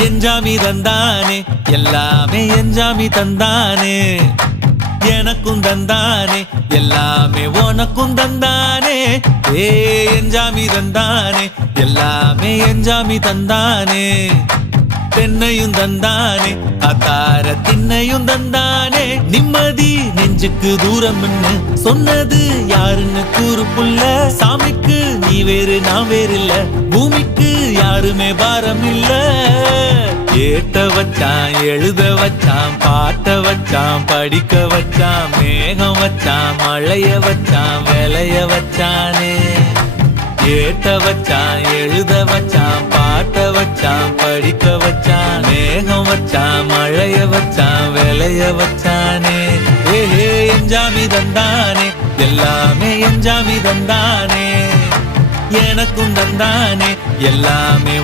எஞ்சாமி தந்தானே எல்லாமே எஞ்சாமி தந்தானே எனக்கும் தந்தானே எல்லாமே உனக்கும் தந்தானே ஏ எஞ்சாமி தந்தானே எல்லாமே எஞ்சாமி தந்தானே தென்னையும் தந்தானே அத்தார திண்ணையும் தந்தானே நிம்மதி நெஞ்சுக்கு தூரம் சொன்னது யாருன்னு கூறு புள்ள சாமிக்கு நீ வேறு நான் வேறு இல்ல பூமிக்கு யாருமே பாரம் இல்ல ஏத்த வச்சான் எழுத வச்சான் பாட்ட வச்சான் படிக்க வச்சான் மேகம் வச்சான் மழைய வச்சான் விளைய வச்சானே ஏத்த வச்சான் எழுத வச்சான் பாட்ட வச்சான் படிக்க வச்சான் மேகம் வச்சான் மழைய வச்சான் விளைய வச்சானே ஏஹே எஞ்சாமி தந்தானே எல்லாமே எஞ்சாமி தந்தானே எனக்கும் தந்தானே எல்லாமே